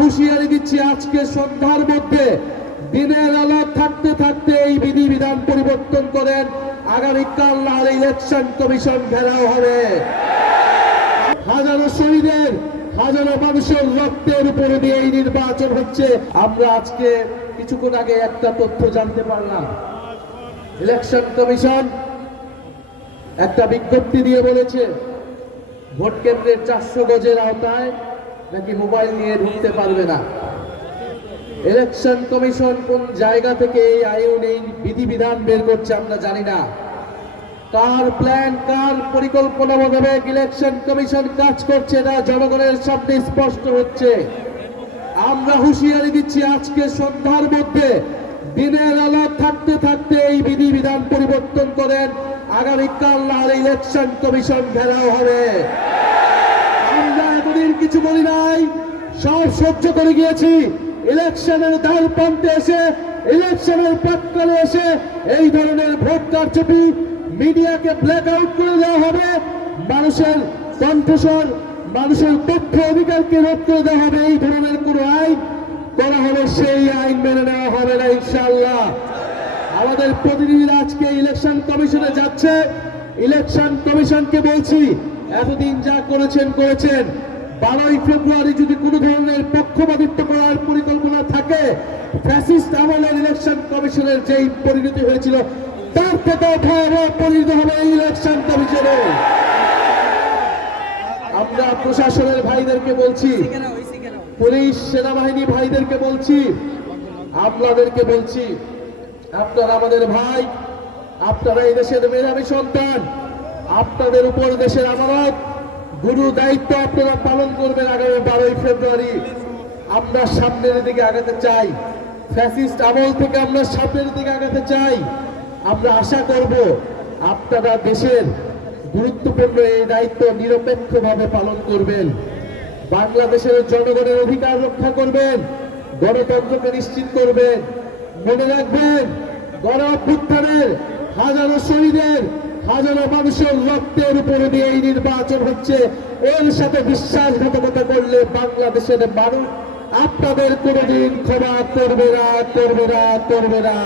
হুঁশিয়ারি দিচ্ছি, আজকে সন্ধ্যার মধ্যে দিনের আলো থাকতে থাকতে এই বিধিবিধান পরিবর্তন করেন। আগামীকাল আর ইলেকশন কমিশন ঘেরাও হবে। হাজারো শহীদের, হাজারো মানুষের রক্তের উপরে দিয়ে এই নির্বাচন হচ্ছে। আমরা আজকে কিছুক্ষণ আগে একটা তথ্য জানতে পারলাম, ইলেকশন কমিশন একটা বিজ্ঞপ্তি দিয়ে বলেছে ভোট কেন্দ্রের 400 গজের আওতায় নাকি মোবাইল নিয়ে ঢুকতে পারবে না। ইলেকশন কমিশন কোন জায়গা থেকে এই আইন, এই বিধিবিধান বের করছে আমরা জানি না। কার প্ল্যান, কার পরিকল্পনা মোতাবেক ইলেকশন কমিশন কাজ করছে না জনগণের সামনে স্পষ্ট হচ্ছে। আমরা হুঁশিয়ারি দিচ্ছি, আজকে সন্ধ্যার মধ্যে দিনের আলো থাকতে থাকতে এই বিধিবিধান পরিবর্তন করেন। আগামীকাল আর ইলেকশন কমিশন ঘেরাও হবে। আমরা এতদিন কিছু বলি নাই, সব সহ্য করে গিয়েছি। ইলেকশনের দ্বার প্রান্তে এসে, ইলেকশনের প্রাক্কালে এসে এই ধরনের ভোট কারচুপি, মিডিয়াকে ব্ল্যাক আউট করে দেওয়া হবে, মানুষের কণ্ঠস্বর, মানুষের তথ্য অধিকারকে রোধ করে দেওয়া হবে, এই ধরনের কোন আইন করা হবে, সেই আইন মেনে নেওয়া হবে না ইনশাআল্লাহ। আমাদের প্রতিনিধিরা আজকে ইলেকশন কমিশনে যাচ্ছে। ইলেকশন কমিশনকে বলছি, এতদিন যা করেছেন করেছেন, 12ই ফেব্রুয়ারি যদি কোনো ধরনের পক্ষপাতিত্ব করার পরিকল্পনা থাকে, ফ্যাসিস্ট আমলের ইলেকশন কমিশনের যেই পরিণতি হয়েছিল তার থেকে ভয়াবহ পরিণতি হবে এই ইলেকশন কমিশনে। আমরা প্রশাসনের ভাইদেরকে বলছি, পুলিশ সেনাবাহিনী ভাইদেরকে বলছি, আপনাদেরকে বলছি, আপনারা আমাদের ভাই, আপনারা এই দেশের মেধাবী সন্তান, আপনাদের উপর দেশের আমানত, গুরু দায়িত্ব আপনারা পালন করবেন। আগামী 12ই ফেব্রুয়ারি আমরা সামনের দিকে আগাতে চাই, ফ্যাসিস্ট আমল থেকে আমরা সামনের দিকে আগাতে চাই। আমরা আশা করব আপনারা দেশের গুরুত্বপূর্ণ এই দায়িত্ব নিরপেক্ষভাবে পালন করবেন, বাংলাদেশের জনগণের অধিকার রক্ষা করবেন, গণতন্ত্রকে নিশ্চিত করবেন। মনে রাখবেন, গণ অভ্যুত্থানের হাজারো শহীদের, হাজারো মানুষের রক্তের উপরে দিয়ে এই নির্বাচন হচ্ছে। এর সাথে বিশ্বাসঘাতকতা করলে বাংলাদেশের মানুষ আপনাদের কোনোদিন ক্ষমা করবে না, করবে না, করবে না।